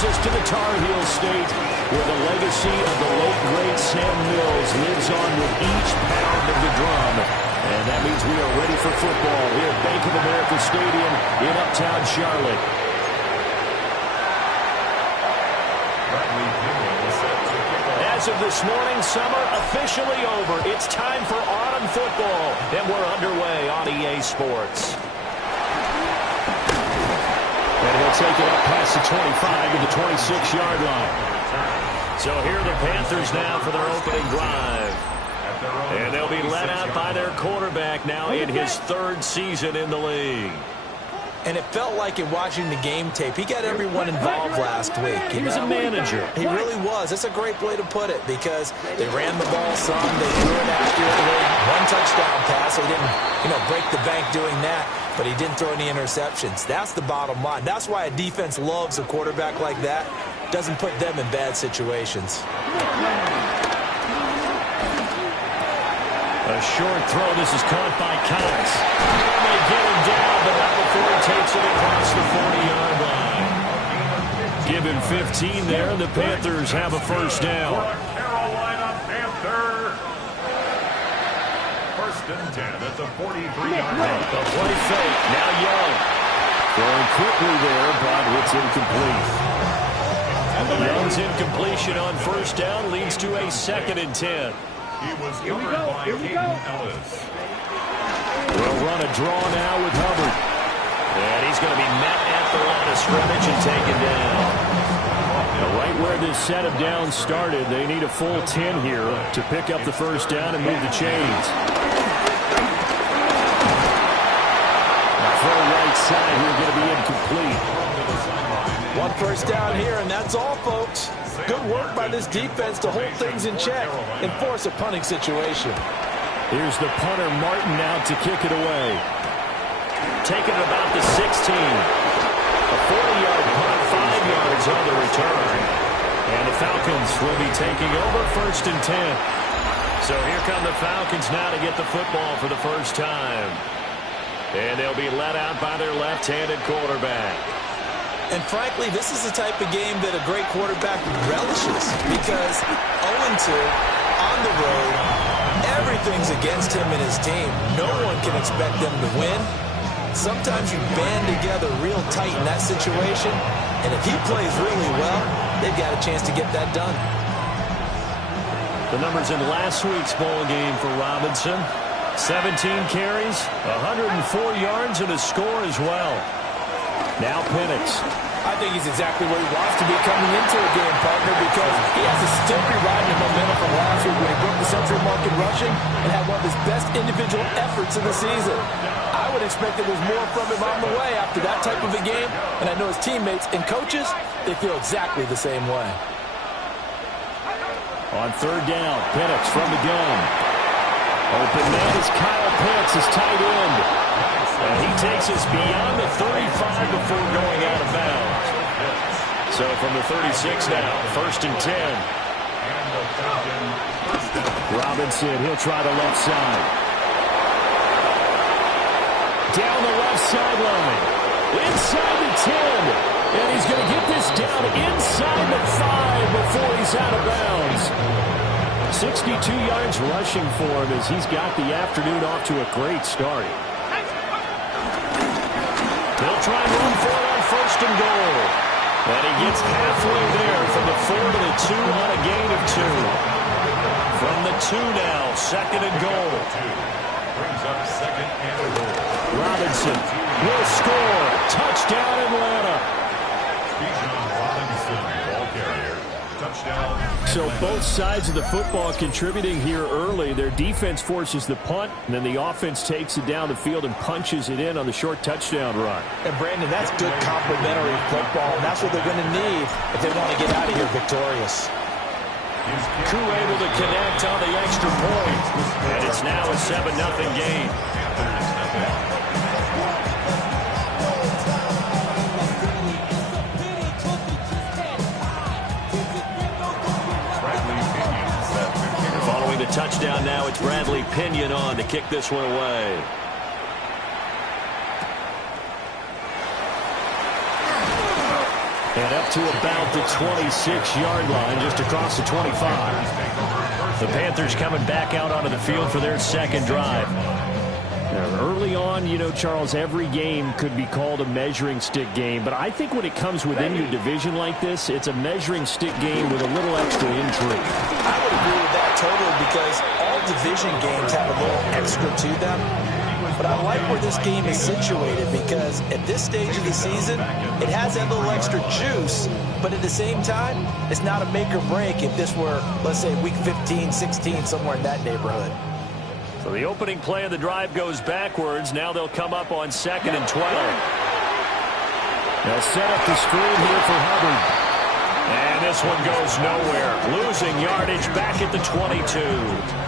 brings us to the Tar Heel State, where the legacy of the late, great Sam Mills lives on with each pound of the drum. And that means we are ready for football here at Bank of America Stadium in Uptown Charlotte. As of this morning, summer officially over. It's time for autumn football, and we're underway on EA Sports. And he'll take it up past the 25 to the 26-yard line. So here are the Panthers now for their opening drive. And they'll be led out by their quarterback now in his third season in the league. And it felt like in watching the game tape, he got everyone involved last week. He was a manager. He really was. That's a great way to put it because they ran the ball some, they threw it accurately, one touchdown pass. They didn't, break the bank doing that, but he didn't throw any interceptions. That's the bottom line. That's why a defense loves a quarterback like that. Doesn't put them in bad situations. A short throw. This is caught by Cox. And they get him down, but not before he takes it across the 40-yard line. Give him 15 there, and the Panthers have a first down. Carolina Panther. First and 10 at the 43-yard line. The play fake. Now Young. Throwing quickly there, but it's incomplete. Young's incompletion on first down leads to a 2nd and 10. He was covered by Caden Ellis. We'll run a draw now with Hubbard. And he's going to be met at the line of scrimmage and taken down. Now, right where this set of downs started, they need a full 10 here to pick up the first down and move the chains. Now, throw right side here going to be incomplete. One first down here, and that's all, folks. Good work by this defense to hold things in check and force a punting situation. Here's the punter, Martin, out to kick it away. Taking it about the 16. A 40-yard punt, 5 yards on the return. And the Falcons will be taking over first and 10. So here come the Falcons now to get the football for the first time. And they'll be let out by their left-handed quarterback. And frankly, this is the type of game that a great quarterback relishes because 0-2 on the road, everything's against him and his team. No one can expect them to win. Sometimes you band together real tight in that situation, and if he plays really well, they've got a chance to get that done. The numbers in last week's bowl game for Robinson: 17 carries, 104 yards, and a score as well. Now Penix. I think he's exactly where he wants to be coming into a game, partner, because he has to still be riding the momentum from last week when he broke the century mark in rushing and had one of his best individual efforts of the season. I would expect that there's more from him on the way after that type of a game, and I know his teammates and coaches, they feel exactly the same way. On third down, Penix from the gun. Open man is Kyle Pitts, his tight end. And he takes us beyond the 35 before going out of bounds. So from the 36 now, first and 10. Robinson, he'll try the left side. Down the left sideline. Inside the 10. And he's going to get this down inside the 5 before he's out of bounds. 62 yards rushing for him as he's got the afternoon off to a great start. He'll try and run for it on first and goal. And he gets halfway there from the 4 to the 2 on a gain of 2. From the 2 now, second and goal. Brings up second and goal. Robinson will score. Touchdown, Atlanta. Bijan Robinson, ball carrier. Touchdown. So both sides of the football contributing here early. Their defense forces the punt, and then the offense takes it down the field and punches it in on the short touchdown run. And, Brandon, that's good complementary football, and that's what they're going to need if they want to get out of here victorious. Koo able to connect on the extra point, and it's now a 7-0 game. Following the touchdown now, it's Bradley Pinion on to kick this one away. And up to about the 26-yard line, just across the 25. The Panthers coming back out onto the field for their second drive. Now, early on, you know, Charles, every game could be called a measuring stick game. But I think when it comes within your division like this, it's a measuring stick game with a little extra intrigue. I would agree with that totally because all division games have a little extra to them. But I like where this game is situated because at this stage of the season, it has that little extra juice. But at the same time, it's not a make or break if this were, let's say, week 15, 16, somewhere in that neighborhood. So the opening play of the drive goes backwards. Now they'll come up on 2nd and 12. They'll set up the screen here for Hubbard. And this one goes nowhere. Losing yardage back at the 22.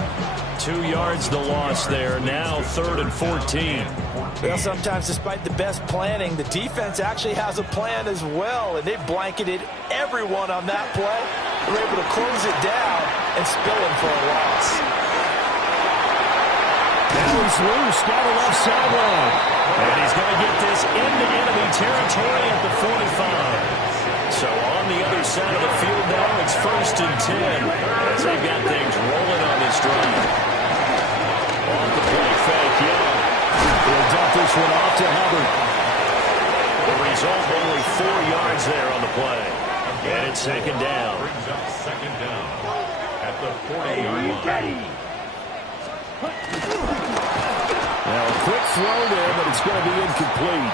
2 yards the loss there. Now 3rd and 14. Well, sometimes despite the best planning, the defense actually has a plan as well. And they blanketed everyone on that play. They were able to close it down and spill it for a loss. Now he's loose down the left sideline. And he's going to get this into enemy territory at the 45. So on the other side of the field now, it's 1st and 10 as they've got things rolling on this drive. On the play fake, Young. He'll dump this one off to Hubbard. The result, only 4 yards there on the play. And it's 2nd down. Brings up 2nd down at the 40-yard line. Now a quick throw there, but it's going to be incomplete.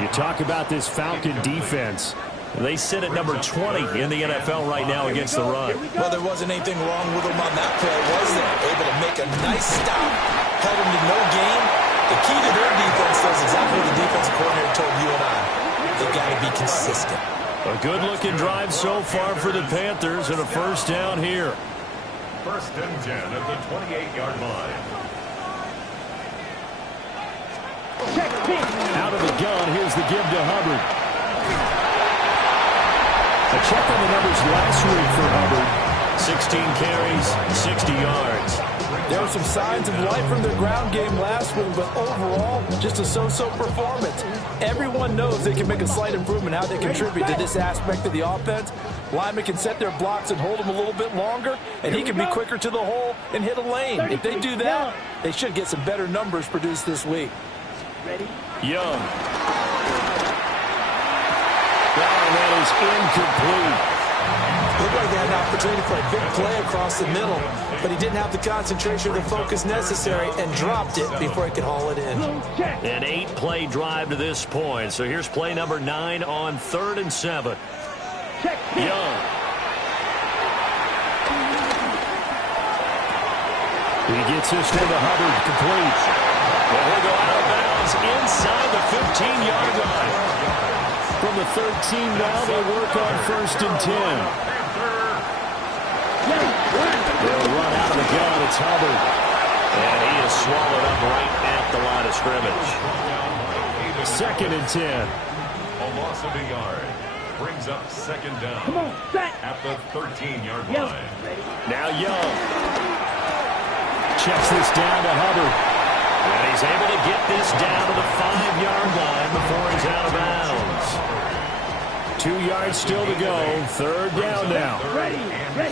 You talk about this Falcon defense. They sit at number 20 in the NFL right now against the run. Well, there wasn't anything wrong with them on that play, was there? Able to make a nice stop, held them to no gain. The key to their defense, though, is exactly what the defensive coordinator told you and I. They've got to be consistent. A good-looking drive so far for the Panthers and a 1st down here. 1st and 10 at the 28-yard line. Out of the gun, here's the give to Hubbard. A check on the numbers last week for Hubbard. 16 carries, 60 yards. There were some signs of life from their ground game last week, but overall, just a so-so performance. Everyone knows they can make a slight improvement how they contribute to this aspect of the offense. Linemen can set their blocks and hold them a little bit longer, and he can be quicker to the hole and hit a lane. If they do that, they should get some better numbers produced this week. Ready? Young. That is incomplete. Looked like they had an opportunity for a big play across the middle, but he didn't have the concentration or the focus necessary and dropped it before he could haul it in. An 8-play drive to this point. So here's play number 9 on 3rd and 7. Young. He gets this one to Hubbard, complete. And he'll go out of bounds inside the 15-yard line. From the 13 now, they work on 1st and 10. They'll run out of the gun. It's Hubbard. And he is swallowed up right at the line of scrimmage. 2nd and 10. A loss of a yard. Brings up 2nd down. Come on, set. At the 13-yard line. Now Young. Checks this down to Hubbard. And he's able to get this down to the 5-yard line before he's out of bounds. 2 yards still to go. 3rd down now. Ready.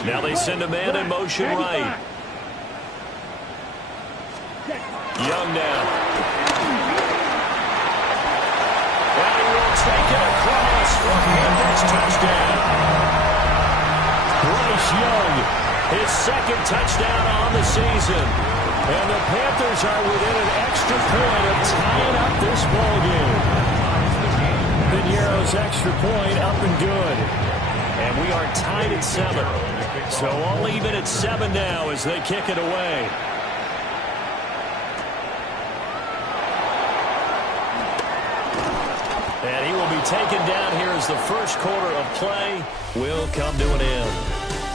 Now they send a man in motion right. Young now. And he will take it across for Panthers touchdown. Bryce Young, his 2nd touchdown on the season. And the Panthers are within an extra point of tying up this ballgame. Piñeiro's extra point up and good. And we are tied at 7. So all even at 7 now as they kick it away. And he will be taken down here as the first quarter of play will come to an end.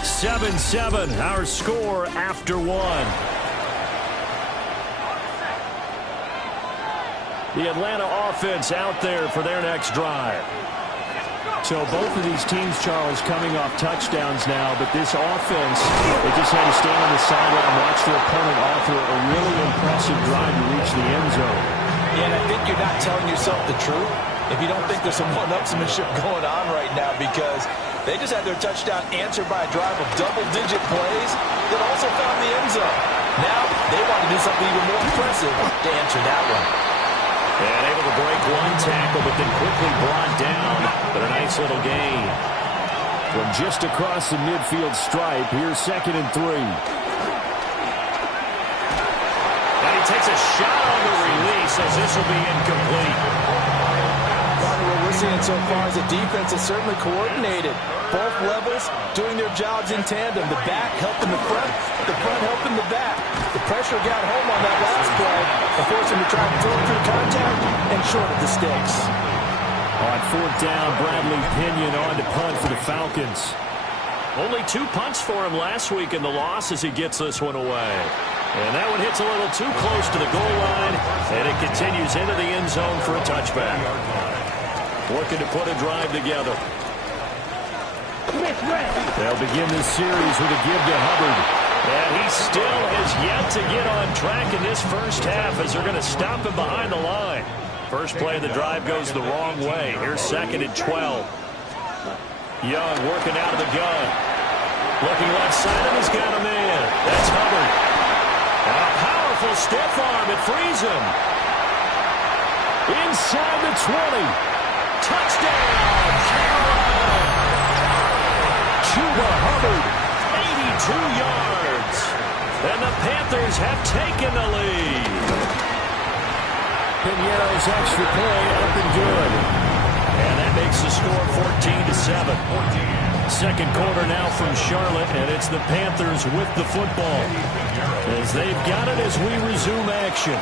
7-7, our score after 1. The Atlanta offense out there for their next drive. So both of these teams, Charles, coming off touchdowns now, but this offense, they just had to stand on the sideline and watch their opponent offer a really impressive drive to reach the end zone. Yeah, and I think you're not telling yourself the truth. if you don't think there's some one-upsmanship going on right now, because they just had their touchdown answered by a drive of double-digit plays that also found the end zone. Now they want to do something even more impressive to answer that one. And able to break one tackle, but then quickly brought down. But a nice little gain. From just across the midfield stripe, here's 2nd and 3. And he takes a shot on the release as this will be incomplete. What we're seeing so far is the defense is certainly coordinated. Both levels doing their jobs in tandem. The back helping the front helping the back. The pressure got home on that last play and forced him to try to throw through contact and shorted the sticks. On 4th down, Bradley Pinion on to punt for the Falcons. Only 2 punts for him last week in the loss as he gets this one away. And that one hits a little too close to the goal line, and it continues into the end zone for a touchback. Looking to put a drive together. They'll begin this series with a give to Hubbard. And he still has yet to get on track in this first half as they're going to stop him behind the line. First play of the drive goes the wrong way. Here's 2nd and 12. Young working out of the gun. Looking left side, and he's got him in. That's Hubbard. And a powerful stiff arm. It frees him. Inside the 20. Touchdown, Carolina. Chuba Hubbard, 82 yards. And the Panthers have taken the lead. Piniero's extra point up and good. And that makes the score 14-7. Second quarter now from Charlotte, and it's the Panthers with the football. As they've got it as we resume action.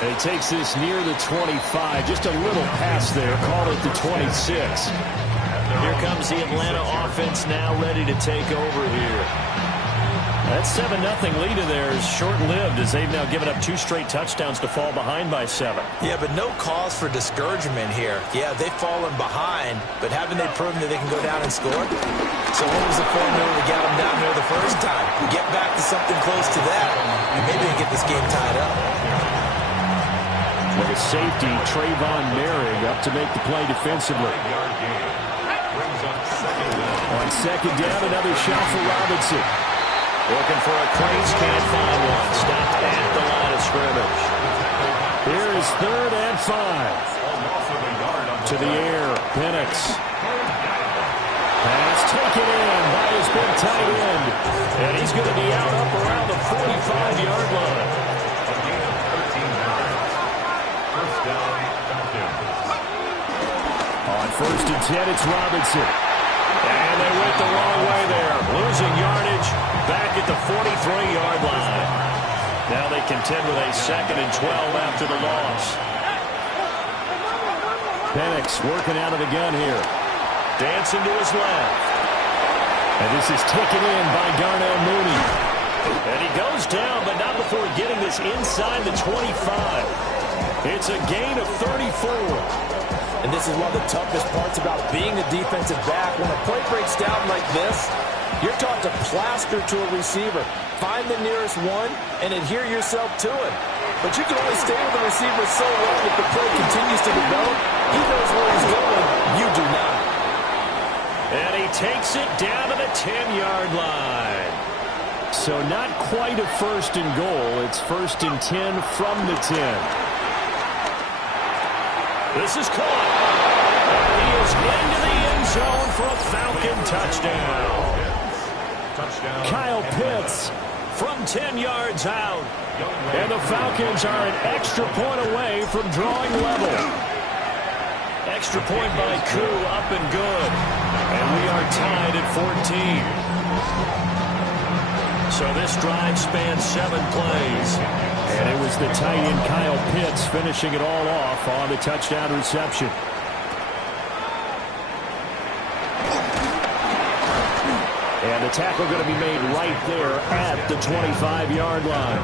And he takes this near the 25. Just a little pass there. Call it the 26. Here comes the Atlanta offense now ready to take over here. That 7-0 lead of theirs short-lived as they've now given up 2 straight touchdowns to fall behind by 7. Yeah, but no cause for discouragement here. Yeah, they've fallen behind, but haven't they proven that they can go down and score? So what was the formula to get them down here the first time? Get back to something close to that, and maybe they get this game tied up. With a safety, Trayvon Merrick up to make the play defensively. On 2nd down, another shot for Robinson. Looking for a crease, can't find one. Stopped at the line of scrimmage. Here is 3rd and 5. To the air, Penix. Pass taken in by his big tight end. And he's going to be out up around the 45-yard line. On 1st and 10, it's Robinson. And they went the wrong way there. Losing yardage back at the 43-yard line. Now they contend with a 2nd and 12 after the loss. Penix working out of the gun here. Dancing to his left. And this is taken in by Darnell Mooney. And he goes down, but not before getting this inside the 25. It's a gain of 34. And this is one of the toughest parts about being a defensive back. When a play breaks down like this, you're taught to plaster to a receiver. Find the nearest one and adhere yourself to it. But you can only stay with the receiver so long if the play continues to develop. He knows where he's going. You do not. And he takes it down to the 10-yard line. So not quite a 1st and goal. It's 1st and 10 from the 10. This is caught. And he is into the end zone for a Falcon touchdown. Kyle Pitts from 10 yards out. And the Falcons are an extra point away from drawing level. Extra point by Koo, up and good. And we are tied at 14. So this drive spans 7 plays. And it was the tight end Kyle Pitts finishing it all off on the touchdown reception. And the tackle going to be made right there at the 25-yard line.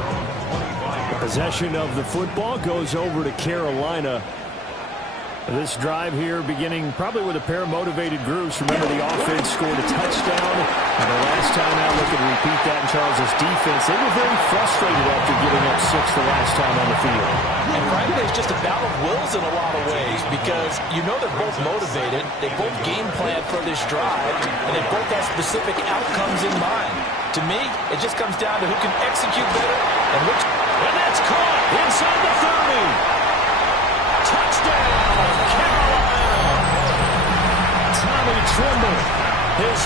The possession of the football goes over to Carolina. This drive here beginning probably with a pair of motivated groups. Remember, the offense scored a touchdown. And the last time out, look at repeat that in Charles' defense. They were very frustrated after giving up 6 the last time on the field. And frankly, it's just a battle of wills in a lot of ways because you know they're both motivated. They both game plan for this drive, and they both have specific outcomes in mind. To me, it just comes down to who can execute better and which. And that's caught inside the 30. Touchdown, Carolina! Tommy Tremble, his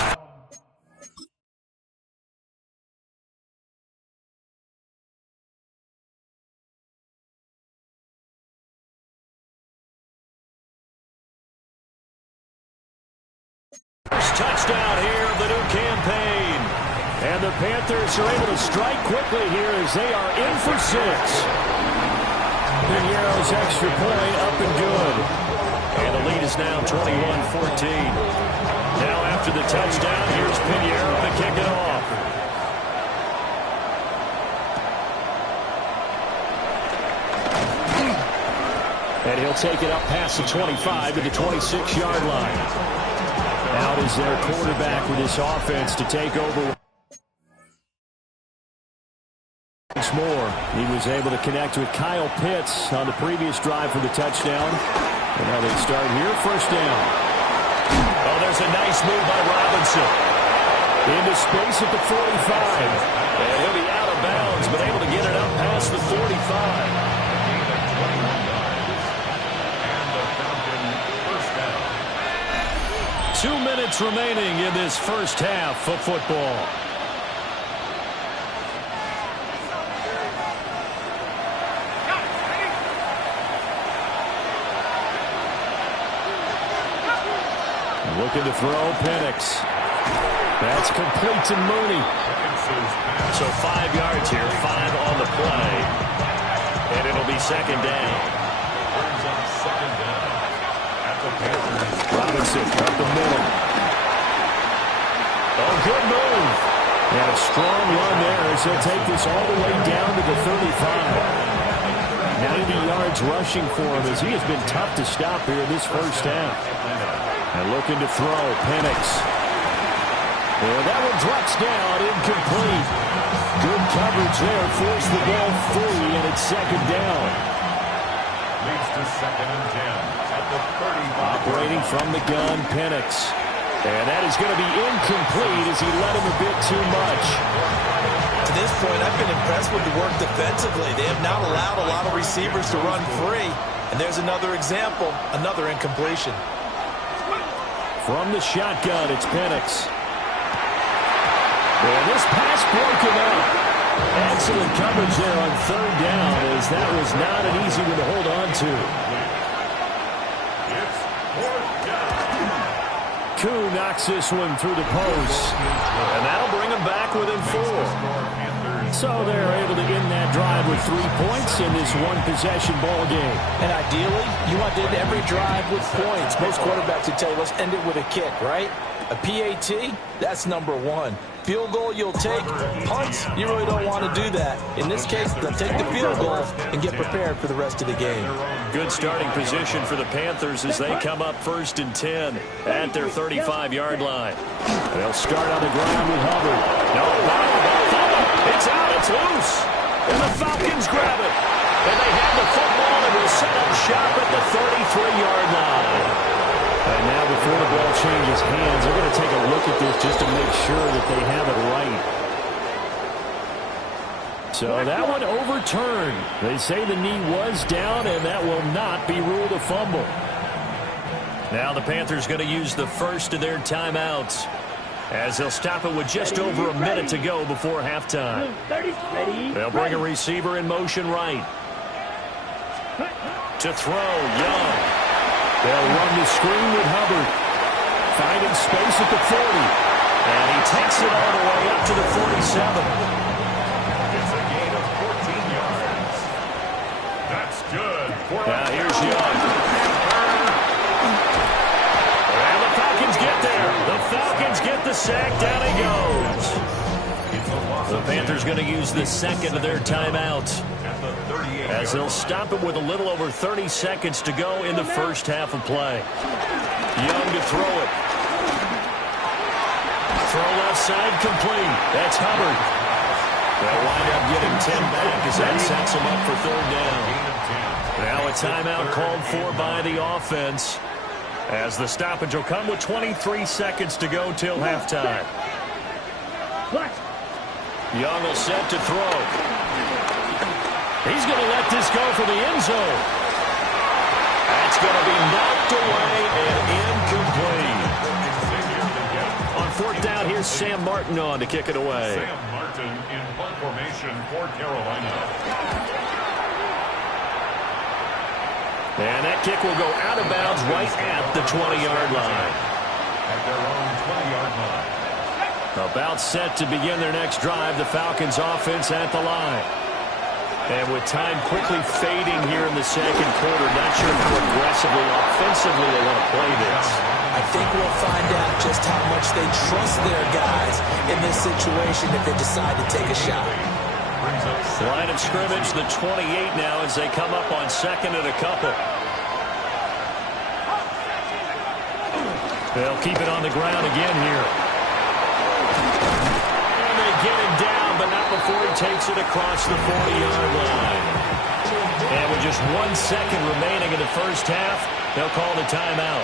first touchdown here of the new campaign. And the Panthers are able to strike quickly here as they are in for 6. Piñeiro's extra point up and good. And the lead is now 21-14. Now after the touchdown, here's Piñeiro to kick it off. And he'll take it up past the 25 to the 26-yard line. Out is their quarterback with this offense to take over. Once more, he was able to connect with Kyle Pitts on the previous drive for the touchdown. And now they start here, first down. Oh, there's a nice move by Robinson. Into space at the 45. And he'll be out of bounds, but able to get it up past the 45. 2 minutes remaining in this first half of football. Looking to throw, Penix. That's complete to Mooney. So 5 yards here, 5 on the play. And it'll be second down. Robinson up the middle. Oh, good move. And a strong run there as he'll take this all the way down to the 35. 90 yards rushing for him as he has been tough to stop here this first half. And looking to throw, Penix. And that one drops down, incomplete. Good coverage there, forced the ball free, and it's second down. Leads to 2nd and 10 at the 35. Operating from the gun, Penix. And that is going to be incomplete as he led him a bit too much. To this point, I've been impressed with the work defensively. They have not allowed a lot of receivers to run free. And there's another example, another incompletion. From the shotgun, it's Penix. And this pass broken up. Excellent coverage there on third down as that was not an easy one to hold on to. It's 4th down. Koo knocks this one through the post. And that'll bring him back within 4. So they're able to end that drive with 3 points in this one-possession ball game. And ideally, you want to end every drive with points. Most quarterbacks would tell you, let's end it with a kick, right? A PAT, that's number 1. Field goal you'll take. Punts, you really don't want to do that. In this case, they'll take the field goal and get prepared for the rest of the game. Good starting position for the Panthers as they come up 1st and 10 at their 35-yard line. They'll start on the ground with Hubbard. No, it's out, it's loose. And the Falcons grab it. And they have the football and will set up shop at the 33-yard line. And now before the ball changes hands, they're going to take a look at this just to make sure that they have it right. So that one overturned. They say the knee was down, and that will not be ruled a fumble. Now the Panthers going to use the first of their timeouts as they'll stop it with just over a minute to go before halftime. They'll bring a receiver in motion right. To throw, Young. They'll run the screen with Hubbard. Finding space at the 40. And he takes it all the way up to the 47. It's a gain of 14 yards. That's good. Now here's Young. And the Falcons get there. The Falcons get the sack. Down he goes. The Panthers going to use the second of their timeouts. At the 30 as they'll stop it with a little over 30 seconds to go in the first half of play. Young to throw it. Throw left side complete. That's Hubbard. They'll wind up getting 10 back as that sets them up for third down. Now a timeout called for by the offense, as the stoppage will come with 23 seconds to go till halftime. Young will set to throw. He's going to let this go for the end zone. That's going to be knocked away and incomplete. On fourth down, here's Sam Martin on to kick it away. Sam Martin in punt formation for Carolina. And that kick will go out of bounds right at the 20-yard line. At their own 20-yard line. About set to begin their next drive, the Falcons offense at the line. And with time quickly fading here in the second quarter, not sure how aggressively, offensively they want to play this. I think we'll find out just how much they trust their guys in this situation if they decide to take a shot. Line of scrimmage, the 28 now as they come up on second and a couple. They'll keep it on the ground again here. And they get him down, but not before he takes it across the 40-yard line. And with just 1 second remaining in the first half, they'll call the timeout.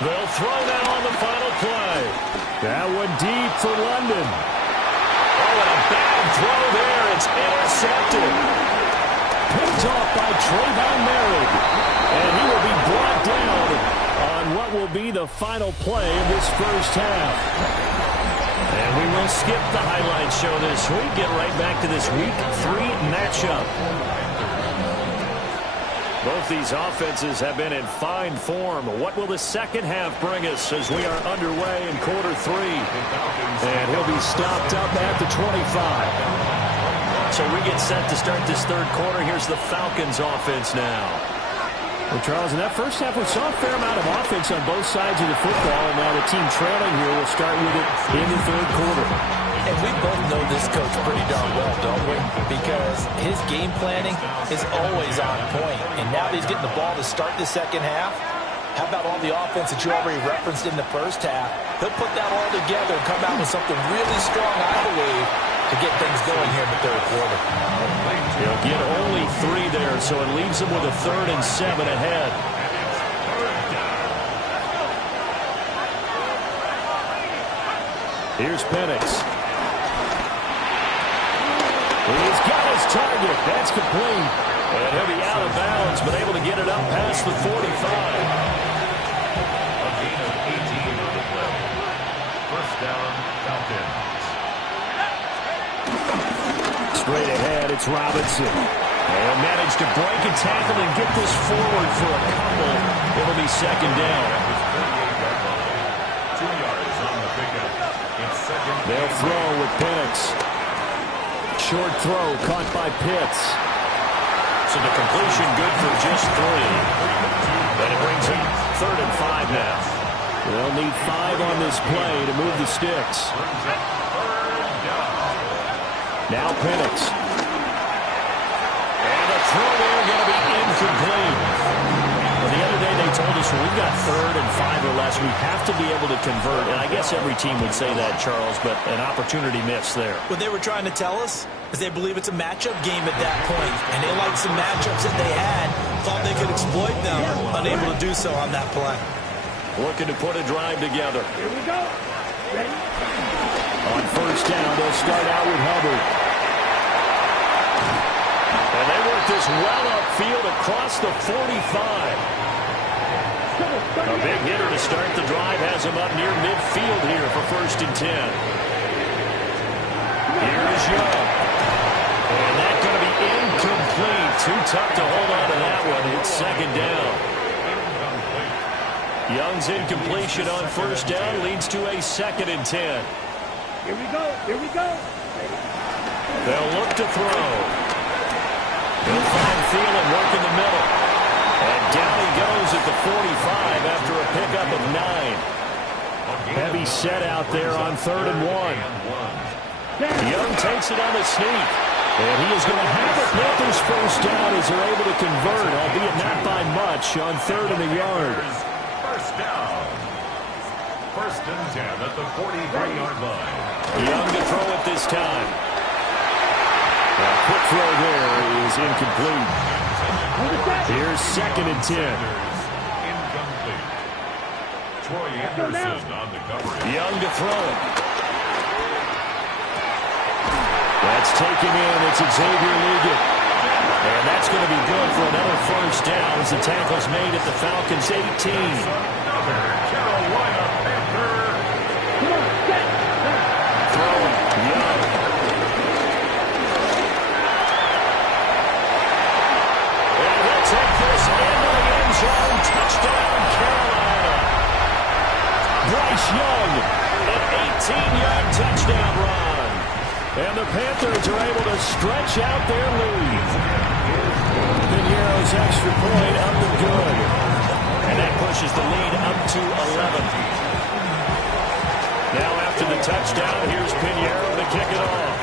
They'll throw now on the final play. That one deep for London. Oh, and a bad throw there. It's intercepted. Picked off by Trayvon Merritt. And he will be brought down on what will be the final play of this first half. And we will skip the highlight show this week. Get right back to this Week 3 matchup. Both these offenses have been in fine form. What will the second half bring us as we are underway in quarter 3? And he'll be stopped up at the 25. So we get set to start this third quarter. Here's the Falcons offense now. Well, Charles, in that first half, we saw a fair amount of offense on both sides of the football, and now the team trailing here will start with it in the third quarter. And we both know this coach pretty darn well, don't we? Because his game planning is always on point. And now that he's getting the ball to start the second half, how about all the offense that you already referenced in the first half? He'll put that all together and come out with something really strong, I believe, to get things going here in the third quarter. He'll get only 3 there, so it leaves him with a 3rd and 7 ahead. Here's Penix. He's got his target. That's complete. And he'll be out of bounds, but able to get it up past the 45. A gain of 18 on the play. First down, Falcons. Straight ahead, it's Robinson. They'll manage to break a tackle and get this forward for a couple. It'll be second down. 2 yards on the pickup. It's second. They'll throw with Penix. Short throw caught by Pitts. So the completion good for just 3. Then it brings up 3rd and 5 now. They'll need 5 on this play to move the sticks. Now Penix. And the throw there going to be incomplete. Well, the other day they told us when we've got 3rd and 5 or less, we have to be able to convert. And I guess every team would say that, Charles, but an opportunity missed there. What they were trying to tell us is they believe it's a matchup game at that point, and they liked some matchups that they had, thought they could exploit them, unable to do so on that play. Looking to put a drive together. Here we go. Ready? On first down, they'll start out with Hubbard. And they work this well upfield across the 45. A big hitter to start the drive has him up near midfield here for 1st and 10. Here is Young. And that's going to be incomplete. Too tough to hold on to that one. It's second down. Young's incompletion on first down leads to a 2nd and 10. Here we go. Here we go. They'll look to throw. They'll find Thielen work in the middle. And down he goes at the 45 after a pickup of 9. Heavy set out there on 3rd and 1. Young takes it on the sneak. And he is going to have the Panthers first down as they're able to convert, albeit not by much, on 3rd and a yard. First down. 1st and 10 at the 43-yard line. Young to throw it this time. A quick throw there is incomplete. Here's 2nd and 10. Incomplete. Troy Anderson on the coverage. Young to throw it. That's taken in. It's Xavier Liggett. And that's going to be good for another first down as the tackle's made at the Falcons' 18. Another Carolina Panther. Throwing. Young. And he'll take this into the end zone. Touchdown, Carolina. Bryce Young, an 18-yard touchdown run. And the Panthers are able to stretch out their lead. Piñeiro's extra point up and good. And that pushes the lead up to 11. Now after the touchdown, here's Piñeiro to kick it off.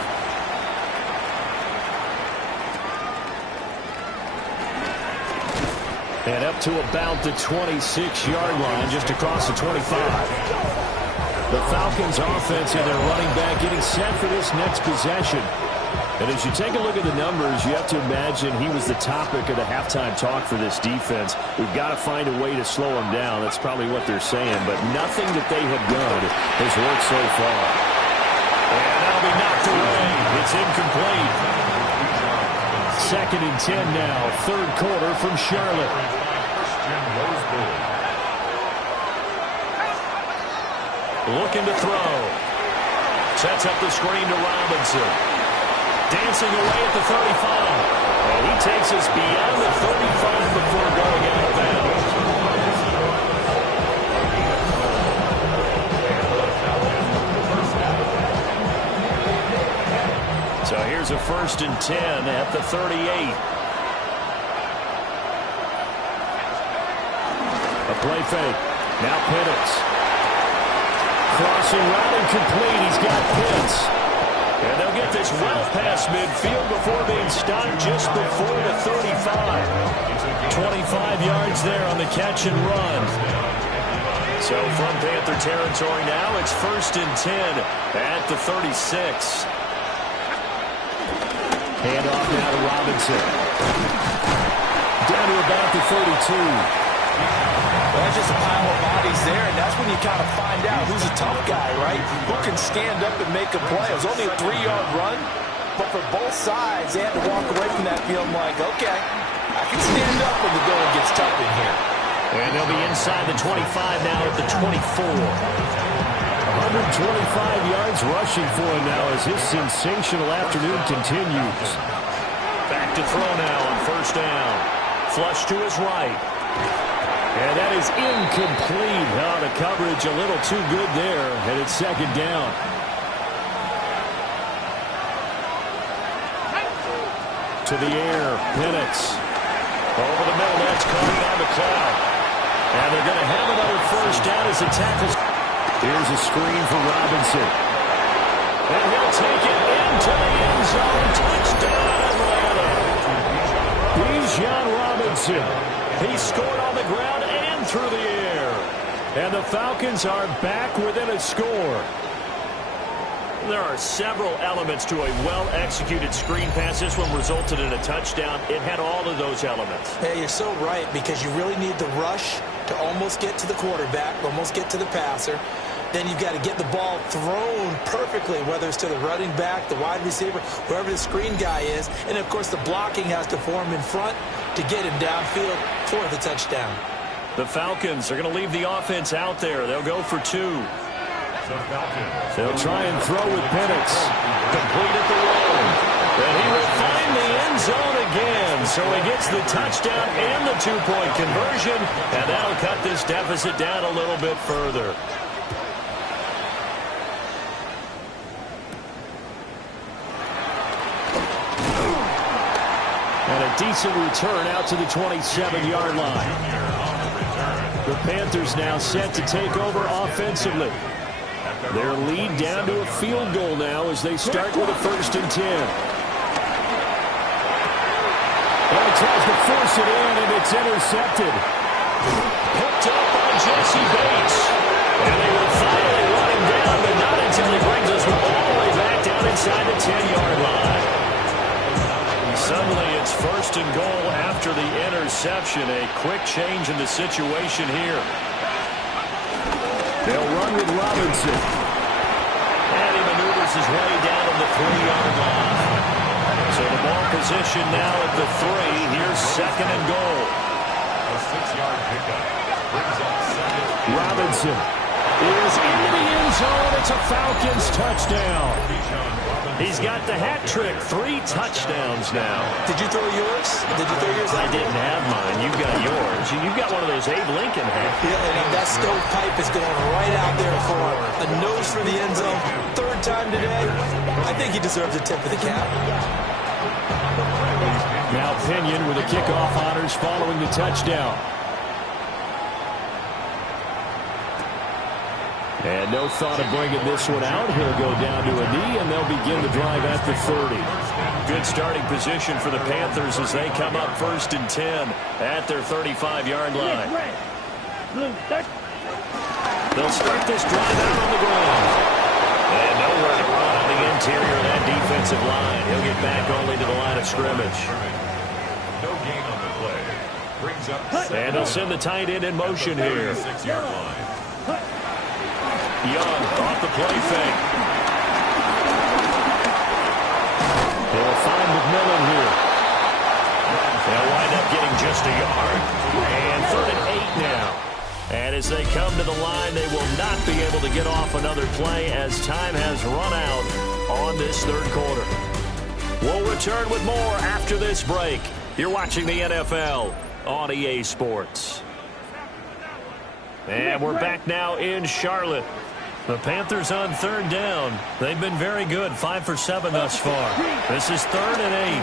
And up to about the 26-yard line, just across the 25. The Falcons offense and their running back getting set for this next possession. And as you take a look at the numbers, you have to imagine he was the topic of the halftime talk for this defense. We've got to find a way to slow him down. That's probably what they're saying. But nothing that they have done has worked so far. And that'll be knocked away. It's incomplete. 2nd and 10 now. 3rd quarter from Charlotte. Looking to throw. Sets up the screen to Robinson. Dancing away at the 35. And he takes us beyond the 35 before going out of bounds. So here's a 1st and 10 at the 38. A play fake. Now Penix. Crossing route incomplete. He's got Pitts. And they'll get this well past midfield before being stopped just before the 35. 25 yards there on the catch and run. So from Panther territory now, it's 1st and 10 at the 36. Hand off now to Robinson. Down to about the 32. Well, that's just a pile of bodies there, and that's when you kind of find out who's a tough guy, right? Who can stand up and make a play. It was only a 3-yard run, but for both sides, they had to walk away from that feeling like, okay, I can stand up when the going gets tough in here. And they'll be inside the 25 now at the 24. 125 yards rushing for him now as his sensational afternoon continues. Back to throw now on 1st down. Flush to his right. And that is incomplete. Oh, the coverage a little too good there. And it's 2nd down. To the air. Penix. Over the middle. That's caught by McLeod. And they're going to have another first down as the tackles. Here's a screen for Robinson. And he'll take it into the end zone. Touchdown, Atlanta. Bijan Robinson. He scored on the ground and through the air. And the Falcons are back within a score. There are several elements to a well-executed screen pass. This one resulted in a touchdown. It had all of those elements. Yeah, you're so right, because you really need the rush to almost get to the quarterback, almost get to the passer. Then you've got to get the ball thrown perfectly, whether it's to the running back, the wide receiver, whoever the screen guy is. And, of course, the blocking has to form in front to get him downfield for the touchdown. The Falcons are going to leave the offense out there. They'll go for 2. They'll try and throw with Penix. Complete at the roll. And he will find the end zone again. So he gets the touchdown and the 2-point conversion. And that'll cut this deficit down a little bit further. And a decent return out to the 27-yard line. The Panthers now set to take over offensively. Their lead down to a field goal now as they start with a 1st and 10. tries to force it in, and it's intercepted. Picked up by Jesse Bates. And they will finally run him down, but not until he brings us all the way back down inside the 10-yard line. Suddenly it's first and goal after the interception. A quick change in the situation here. They'll run with Robinson. And he maneuvers his way down to the 3-yard line. So the ball position now at the 3. Here's second and goal. A 6-yard pickup brings up second. Robinson is into the end zone. It's a Falcons touchdown. He's got the hat trick. 3 touchdowns now. Did you throw yours? Did you throw yours? I didn't have mine. You've got yours. You've got one of those Abe Lincoln hats. Yeah, and that stovepipe is going right out there for him. The nose for the end zone. 3rd time today. I think he deserves a tip of the cap. Now Pinion with the kickoff honors following the touchdown. And no thought of bringing this one out. He'll go down to a knee, and they'll begin the drive at the 30. Good starting position for the Panthers as they come up 1st and 10 at their 35-yard line. They'll start this drive out on the ground. And nowhere to run on the interior of that defensive line. He'll get back only to the line of scrimmage. No gain on the play. Brings up and they'll send the tight end in motion here. 6-yard line. Young off the play fake. They'll find McMillan here. They'll wind up getting just a yard. And 3rd and 8 now. And as they come to the line, they will not be able to get off another play as time has run out on this 3rd quarter. We'll return with more after this break. You're watching the NFL on EA Sports. And we're back now in Charlotte. The Panthers on 3rd down. They've been very good, 5 for 7 thus far. This is 3rd and 8.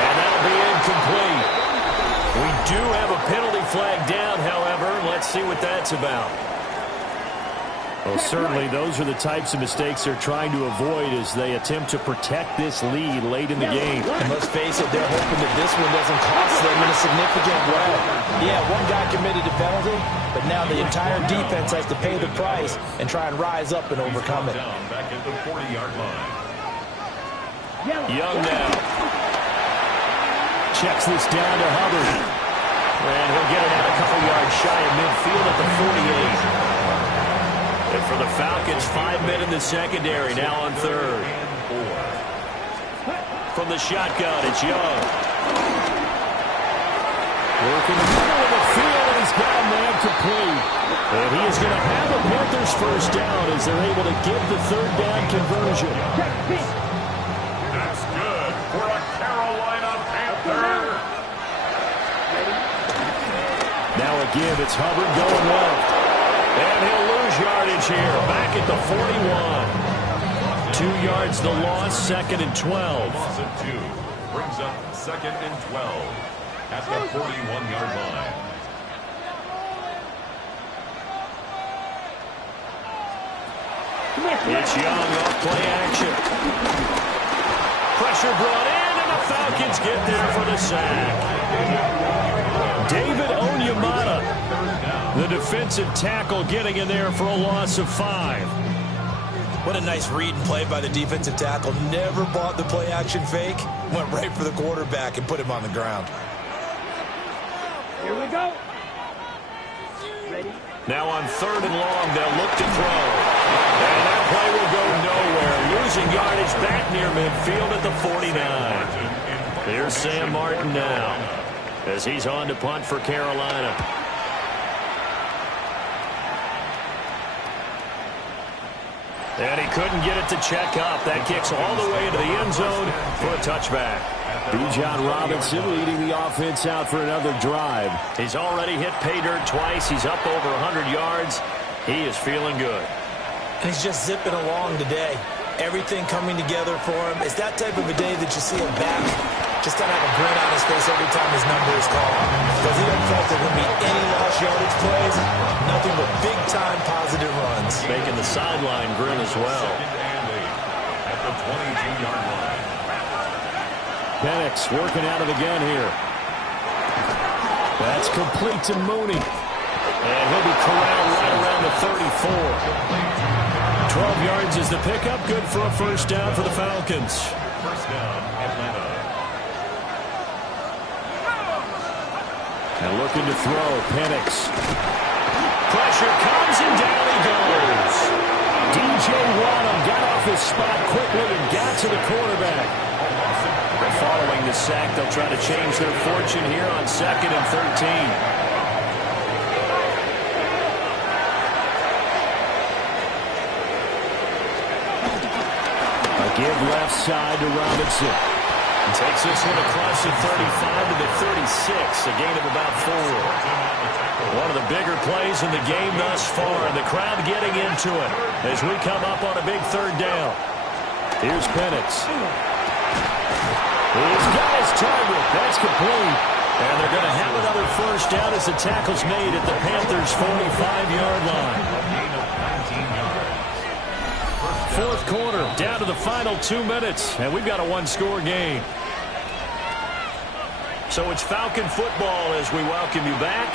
And that'll be incomplete. We do have a penalty flag down, however. Let's see what that's about. Well, certainly those are the types of mistakes they're trying to avoid as they attempt to protect this lead late in the game. And let's face it, they're hoping that this one doesn't cost them in a significant way. Yeah, one guy committed a penalty, but now the entire defense has to pay the price and try and rise up and overcome it. Down back at the 40-yard line. Young now. Checks this down to Hubbard. And he'll get it out a couple yards shy of midfield at the 48. And for the Falcons, 5 men in the secondary, now on 3rd. From the shotgun, it's Young. Working the middle of the field, and he's got a man complete. And he is going to have a Panthers first down as they're able to get the 3rd down conversion. That's good for a Carolina Panther. Now again, it's Hubbard going left. And he'll lose yardage here, back at the 41. 2 yards the loss, 2nd and 12. Loss of 2 brings up 2nd and 12 at the 41-yard line. It's Young off play action. Pressure brought in, and the Falcons get there for the sack. David Onyemata, the defensive tackle, getting in there for a loss of 5. What a nice read and play by the defensive tackle. Never bought the play action fake. Went right for the quarterback and put him on the ground. Here we go. Ready? Now on 3rd and long, they'll look to throw. And that play will go nowhere. Losing yardage back near midfield at the 49. Here's Sam Martin now as he's on to punt for Carolina. And he couldn't get it to check up. That kicks all the way into the end zone for a touchback. Bijan Robinson leading the offense out for another drive. He's already hit pay dirt twice. He's up over 100 yards. He is feeling good. He's just zipping along today. Everything coming together for him. It's that type of a day that you see him back just going to have a grin on his face every time his number is called. Because he doesn't feel like there will be any lost yardage plays. Nothing but big-time positive runs. Making the sideline grin as well. At the 22-yard line. Penix working out of the gun here. That's complete to Mooney. And he'll be corralled right around the 34. 12 yards is the pickup. Good for a first down for the Falcons. First down, Atlanta. And looking to throw, Penix. Pressure comes and down he goes. DJ Wonnum got off his spot quickly and got to the quarterback. Following the sack, they'll try to change their fortune here on 2nd and 13. Give left side to Robinson. Takes this one across the 35 to the 36, a gain of about 4. One of the bigger plays in the game thus far, and the crowd getting into it as we come up on a big 3rd down. Here's Penix. He's got his target. That's complete. And they're going to have another first down as the tackle's made at the Panthers' 45-yard line. 4th quarter, down to the final 2 minutes, and we've got a 1-score game. So it's Falcon football as we welcome you back.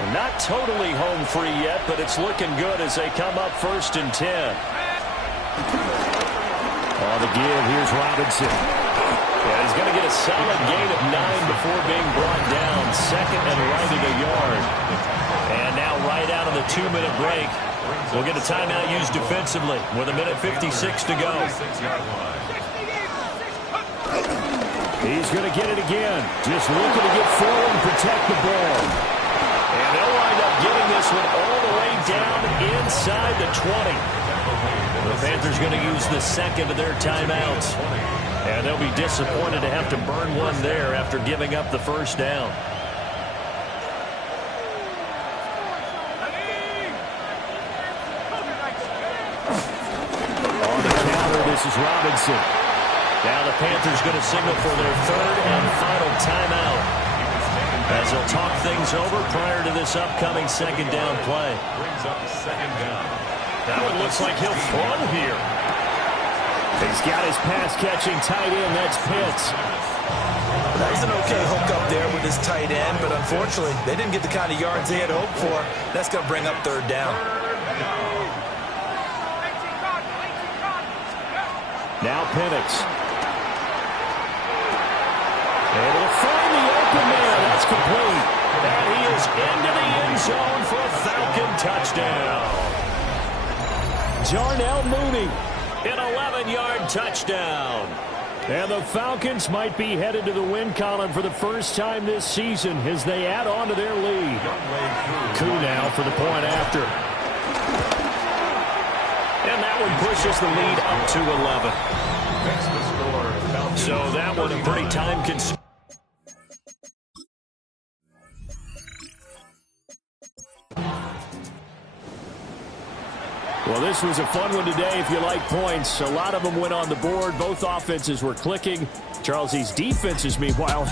We're not totally home free yet, but it's looking good as they come up 1st and 10. On the give, here's Robinson. Yeah, he's going to get a solid gain of 9 before being brought down. 2nd and right at a yard. And now right out of the 2-minute break, we'll get a timeout used defensively with 1:56 to go. He's going to get it again. Just looking to get forward and protect the ball. And they'll wind up getting this one all the way down inside the 20. The Panthers going to use the 2nd of their timeouts. And they'll be disappointed to have to burn one there after giving up the first down. On the counter, this is Robinson. Now the Panthers going to signal for their 3rd and final timeout as they'll talk things over prior to this upcoming 2nd down play. Brings up 2nd down. That one looks like he'll throw here. He's got his pass-catching tight end. That's Pitts. That was an okay hook up there with his tight end, but unfortunately, they didn't get the kind of yards they had hoped for. That's going to bring up 3rd down. Now Penix. And he'll find the open man. That's complete. And he is into the end zone for a Falcon touchdown. Darnell Mooney. An 11-yard touchdown. And the Falcons might be headed to the win column for the first time this season as they add on to their lead. Koo now for the point after. And that one pushes the lead up to 11. That's the score. So that one a pretty time-consuming. Well, this was a fun one today if you like points. A lot of them went on the board. Both offenses were clicking. Charles, these defenses, meanwhile,